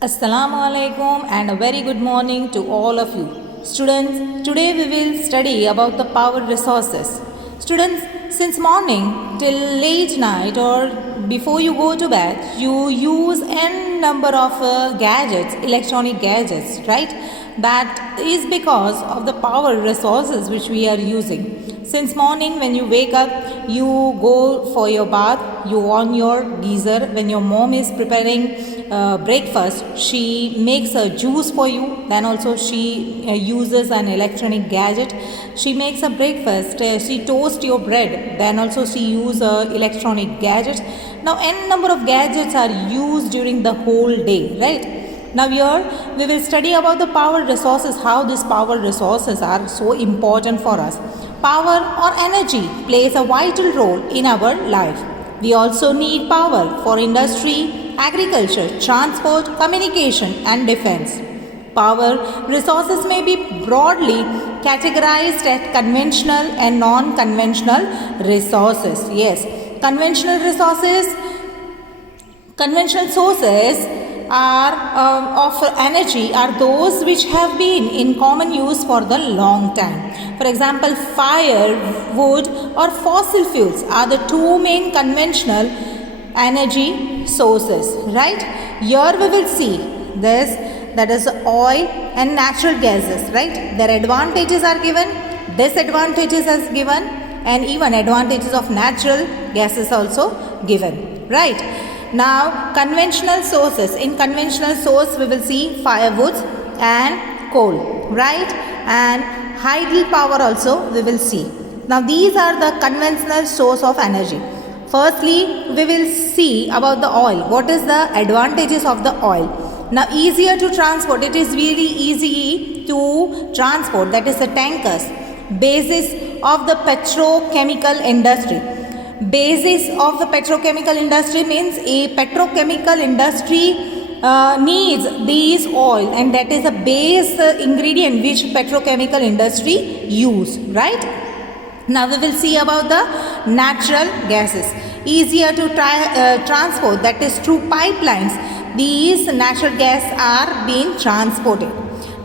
Assalamu alaikum and a very good morning to all of you. Students, today we will study about the power resources. Students, since morning till late night or before you go to bed, you use n number of gadgets, electronic gadgets, right? That is because of the power resources which we are using. Since morning when you wake up, you go for your bath, you on your geyser. When your mom is preparing breakfast, she makes a juice for you. Then also she uses an electronic gadget. She makes a breakfast, she toasts your bread. Then also she uses electronic gadgets. Now n number of gadgets are used during the whole day, right? Now here we will study about the power resources, how these power resources are so important for us. Power or energy plays a vital role in our life. We also need power for industry, agriculture, transport, communication and defense. Power resources may be broadly categorized as conventional and non-conventional resources. Yes, conventional sources of energy are those which have been in common use for the long time. For example, fire, wood or fossil fuels are the two main conventional energy sources, right? Here we will see this, that is oil and natural gases, right? Their advantages are given, disadvantages are given, and even advantages of natural gases also given, right? Now, conventional sources. In conventional source, we will see firewood and coal, right? And hydropower also we will see. Now, these are the conventional source of energy. Firstly, we will see about the oil. What is the advantages of the oil? Now, easier to transport. It is really easy to transport. That is the tankers. Basis of the petrochemical industry. Basis of the petrochemical industry means a petrochemical industry needs these oil, and that is a base ingredient which petrochemical industry use, right? Now we will see about the natural gases. Easier to transport, that is through pipelines. These natural gas are being transported.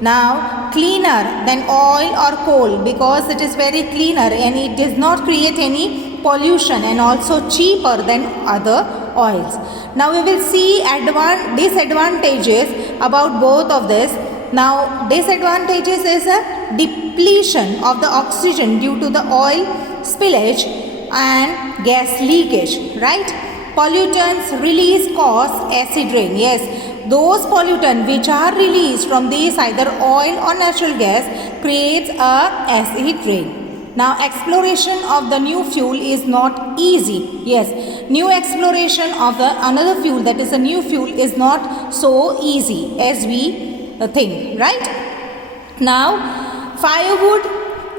Now, cleaner than oil or coal because it is very cleaner and it does not create any pollution, and also cheaper than other oils. Now, we will see disadvantages about both of this. Now, disadvantages is a depletion of the oxygen due to the oil spillage and gas leakage, right? Pollutants release cause acid rain. Yes, those pollutants which are released from these either oil or natural gas creates a acid rain. Now, exploration of the new fuel is not easy. Yes, new exploration of another fuel, that is a new fuel, is not so easy as we think, right? Now, firewood,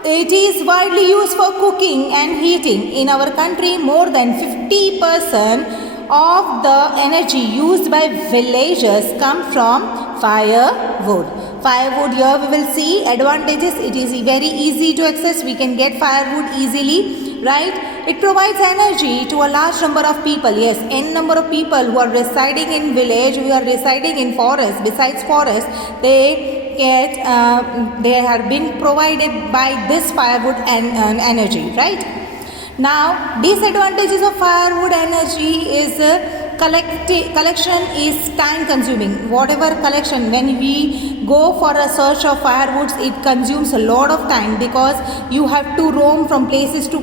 it is widely used for cooking and heating. In our country, more than 50% of the energy used by villagers come from firewood. Firewood, here we will see advantages. It is very easy to access. We can get firewood easily, right? It provides energy to a large number of people. Yes, n number of people who are residing in village, who are residing in forest. Besides forest, they have been provided by this firewood and energy, right? Now, disadvantages of firewood energy is collection is time consuming. Whatever collection, when we go for a search of firewoods, it consumes a lot of time because you have to roam from places to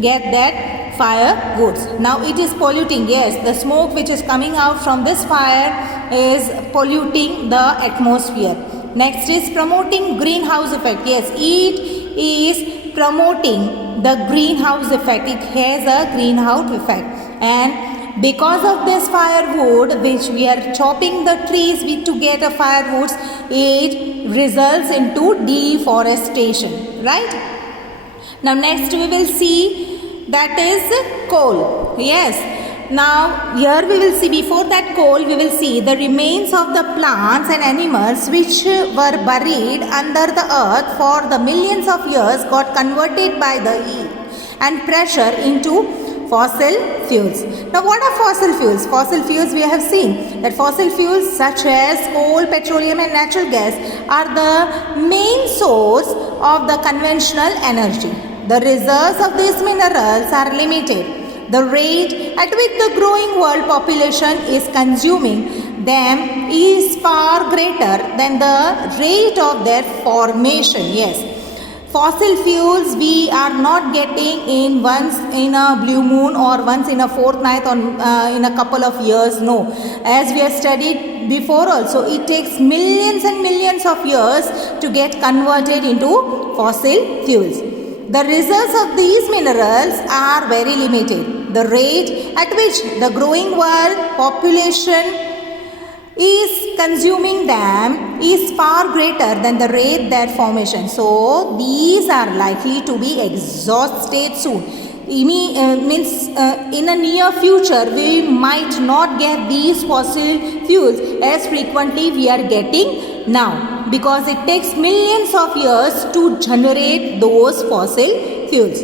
get that firewoods. Now, it is polluting. Yes, the smoke which is coming out from this fire is polluting the atmosphere. Next is promoting greenhouse effect. Yes, it is promoting the greenhouse effect. It has a greenhouse effect, and because of this firewood which we are chopping the trees to get a firewoods, it results into deforestation, right? Now next we will see that is coal. Yes, now here we will see, before that coal we will see the remains of the plants and animals which were buried under the earth for the millions of years got converted by the heat and pressure into fossil fuels. Now what are fossil fuels? Fossil fuels, we have seen that fossil fuels such as coal, petroleum and natural gas are the main source of the conventional energy. The reserves of these minerals are limited. The rate at which the growing world population is consuming them is far greater than the rate of their formation. Yes, fossil fuels we are not getting in once in a blue moon or once in a fortnight or in a couple of years. No, as we have studied before also, it takes millions and millions of years to get converted into fossil fuels. The reserves of these minerals are very limited. The rate at which the growing world population is consuming them is far greater than the rate their formation. So these are likely to be exhausted soon. Means in a near future we might not get these fossil fuels as frequently we are getting now, because it takes millions of years to generate those fossil fuels.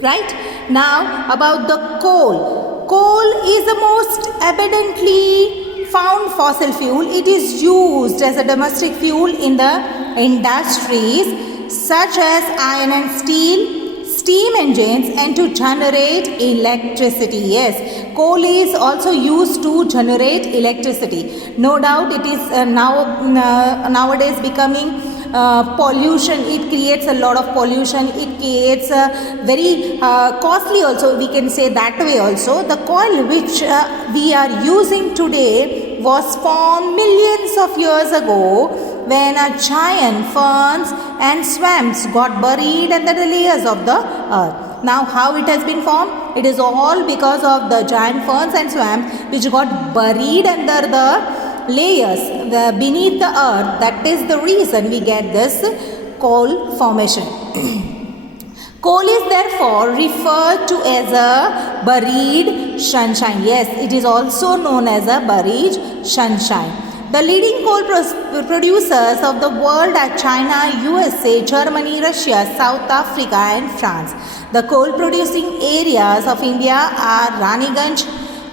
Right? Now about the coal. Coal is the most abundantly found fossil fuel. It is used as a domestic fuel in the industries such as iron and steel, steam engines, and to generate electricity. Yes, coal is also used to generate electricity. No doubt it is nowadays becoming pollution. It creates a lot of pollution. It creates very costly also, we can say that way also. The coal which we are using today was formed millions of years ago when giant ferns and swamps got buried under the layers of the earth. Now how it has been formed? It is all because of the giant ferns and swamps which got buried under the layers beneath the earth. That is the reason we get this coal formation. Coal is therefore referred to as a buried sunshine. Yes, it is also known as a buried sunshine. The leading coal producers of the world are China, USA, Germany, Russia, South Africa and France. The coal producing areas of India are Raniganj,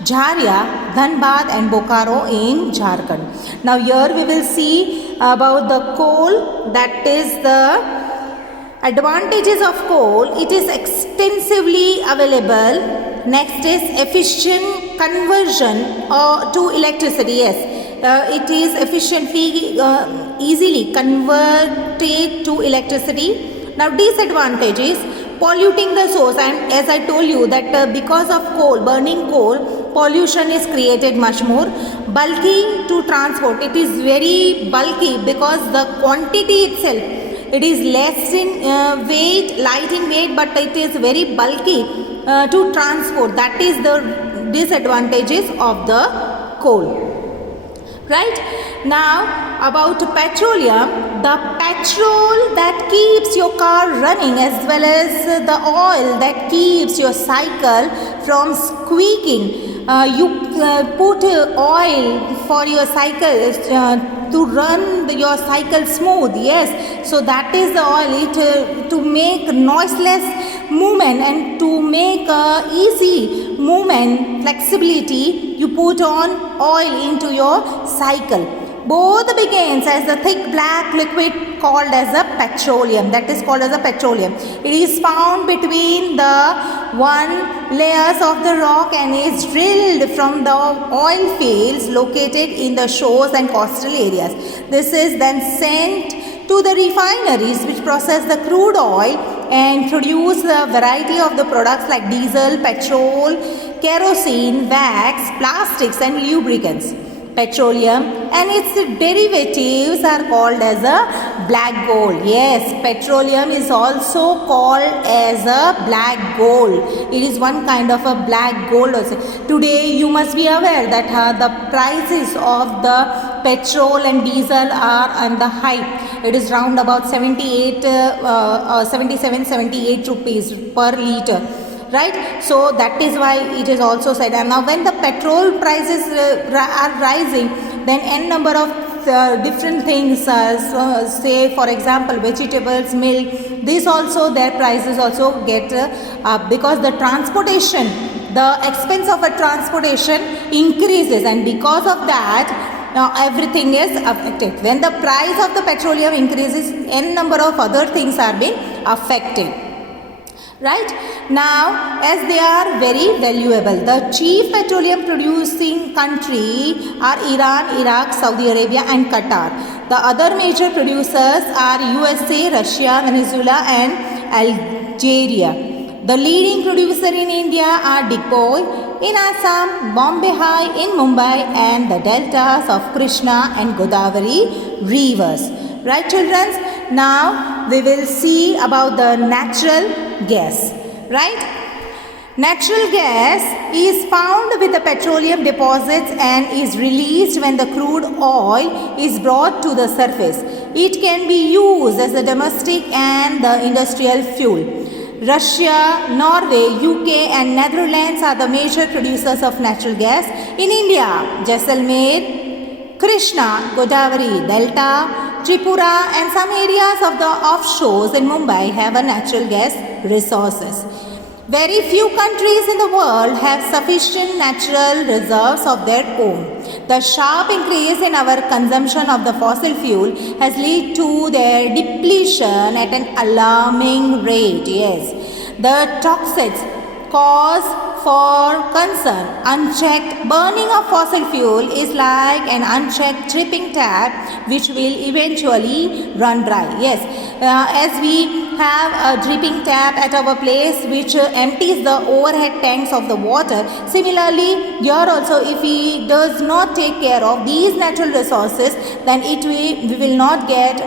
Jharia, Dhanbad and Bokaro in Jharkhand. Now here we will see about the coal, that is the advantages of coal. It is extensively available. Next is efficient conversion to electricity. Yes, it is efficiently, easily converted to electricity. Now disadvantages: polluting the source, and as I told you that because of coal, burning coal, pollution is created much more. Bulky to transport, it is very bulky because the quantity itself, it is less in weight, light in weight, but it is very bulky to transport. That is the disadvantages of the coal. Right? Now about petroleum, the petrol that keeps your car running as well as the oil that keeps your cycle from squeaking. You put oil for your cycle to run your cycle smooth. Yes, so that is the oil to make noiseless movement and to make easy movement, flexibility. You put on oil into your cycle. Both begins as a thick black liquid called as a petroleum. That is called as a petroleum. It is found between the one layers of the rock and is drilled from the oil fields located in the shores and coastal areas. This is then sent to the refineries which process the crude oil and produce a variety of the products like diesel, petrol, kerosene, wax, plastics and lubricants. Petroleum and its derivatives are called as a black gold. Yes, petroleum is also called as a black gold. It is one kind of a black gold also. Today you must be aware that the prices of the petrol and diesel are on the high. It is round about 77, 78 rupees per liter. Right, so that is why it is also said. And now when the petrol prices are rising, then n number of different things, say for example vegetables, milk, this also their prices also get up because the transportation the expense of a transportation increases, and because of that everything is affected. When the price of the petroleum increases, n number of other things are being affected. Right now, as they are very valuable, the chief petroleum producing country are Iran, Iraq, Saudi Arabia and Qatar. The other major producers are USA, Russia, Venezuela and Algeria. The leading producer in India are Dikhoi in Assam, Bombay High in Mumbai and the deltas of Krishna and Godavari rivers. Right, children? Now we will see about the natural gas. Right? Natural gas is found with the petroleum deposits and is released when the crude oil is brought to the surface. It can be used as a domestic and the industrial fuel. Russia, Norway, UK and Netherlands are the major producers of natural gas. In India, Jaisalmer, Krishna, Godavari Delta, Tripura and some areas of the offshores in Mumbai have a natural gas resources. Very few countries in the world have sufficient natural reserves of their own. The sharp increase in our consumption of the fossil fuel has led to their depletion at an alarming rate. Yes, the toxics cause for concern. Unchecked burning of fossil fuel is like an unchecked dripping tap which will eventually run dry. Yes, as we have a dripping tap at our place which empties the overhead tanks of the water. Similarly, here also if we does not take care of these natural resources, then we will not get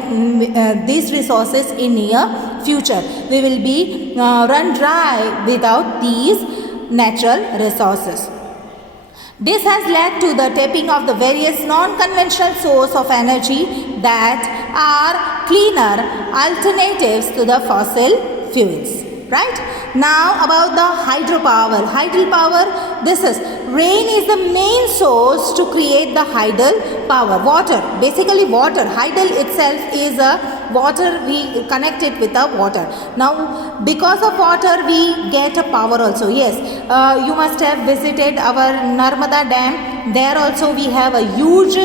these resources in near future. We will be run dry without these natural resources. This has led to the tapping of the various non-conventional sources of energy that are cleaner alternatives to the fossil fuels. Right? Now about the hydropower. Hydropower, this is rain is the main source to create the tidal power. Water, basically water. Tidal itself is a water, we connect it with the water. Now because of water we get a power also. Yes, you must have visited our Narmada Dam. There also we have a huge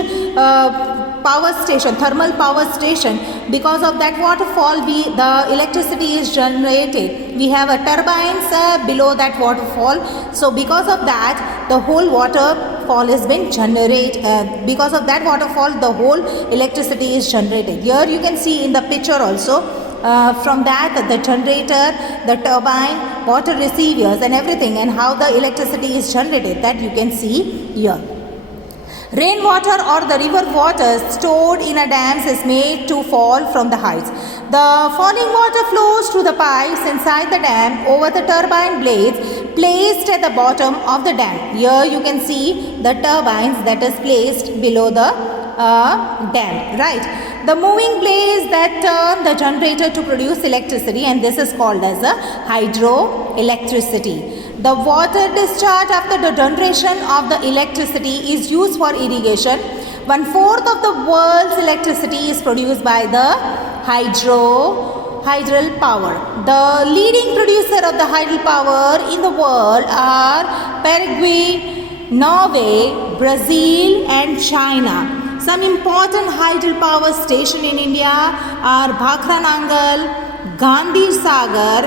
power station, thermal power station. Because of that waterfall, the electricity is generated. We have a turbines below that waterfall. So because of that, the whole waterfall has been generated. Because of that waterfall, the whole electricity is generated. Here you can see in the picture also. From that, the generator, the turbine, water receivers and everything, and how the electricity is generated, that you can see here. Rainwater or the river water stored in a dams is made to fall from the heights. The falling water flows through the pipes inside the dam over the turbine blades placed at the bottom of the dam. Here you can see the turbines that is placed below the dam. Right. The moving blades that turn the generator to produce electricity, and this is called as a hydroelectricity. The water discharge after the generation of the electricity is used for irrigation. 1/4 of the world's electricity is produced by the hydel power. The leading producer of the hydel power in the world are Paraguay, Norway, Brazil and China. Some important hydel power stations in India are Bhakra Nangal, Gandhi Sagar,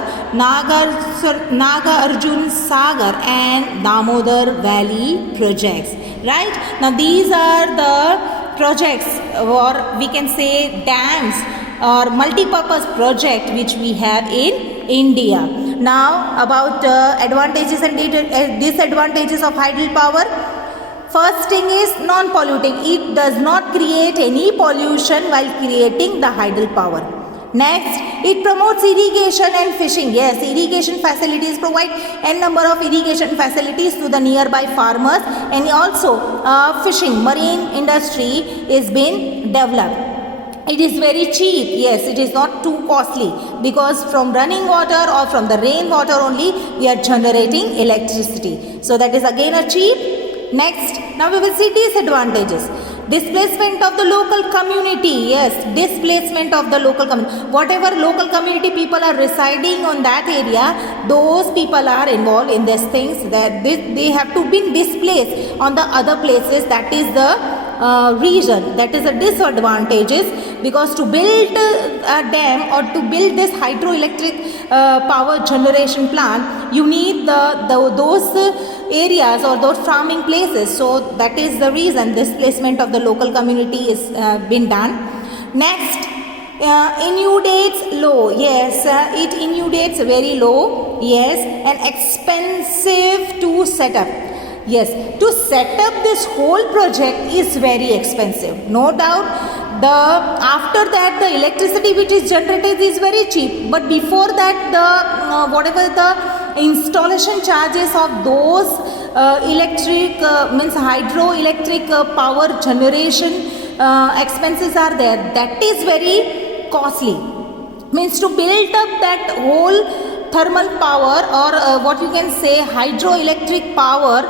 Nagarjun Sagar and Damodar Valley projects. Right? Now these are the projects, or we can say dams or multi-purpose project which we have in India. Now about advantages and disadvantages of hydel power. First thing is non-polluting. It does not create any pollution while creating the hydel power. Next, it promotes irrigation and fishing. Yes, irrigation facilities provide n number of irrigation facilities to the nearby farmers, and also fishing, marine industry is being developed. It is very cheap. Yes, it is not too costly because from running water or from the rain water only we are generating electricity. So that is again a cheap. Next, now we will see disadvantages. Displacement of the local community. Yes, displacement of the local community. Whatever local community people are residing on that area, those people are involved in these things, that they have to be displaced on the other places. That is the reason, that is a disadvantages, because to build a dam or to build this hydroelectric power generation plant, you need those areas or those farming places. So that is the reason displacement of the local community is been done. Next, inundates low. Yes, it inundates very low. Yes, and expensive to set up. Yes, to set up this whole project is very expensive, no doubt. After that the electricity which is generated is very cheap, but before that the whatever the installation charges of those electric means hydroelectric power generation expenses are there, that is very costly. Means to build up that whole thermal power or what you can say hydroelectric power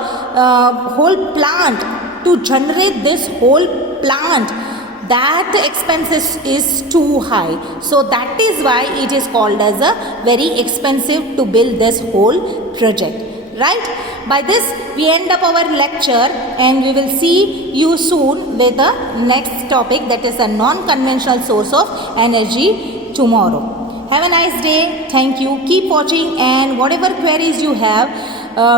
whole plant, to generate this whole plant, that expenses is too high. So that is why it is called as a very expensive to build this whole project, right? By this we end up our lecture, and we will see you soon with the next topic, that is a non-conventional source of energy, tomorrow. Have a nice day. Thank you. Keep watching, and whatever queries you have,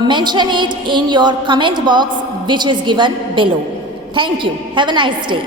mention it in your comment box which is given below. Thank you. Have a nice day.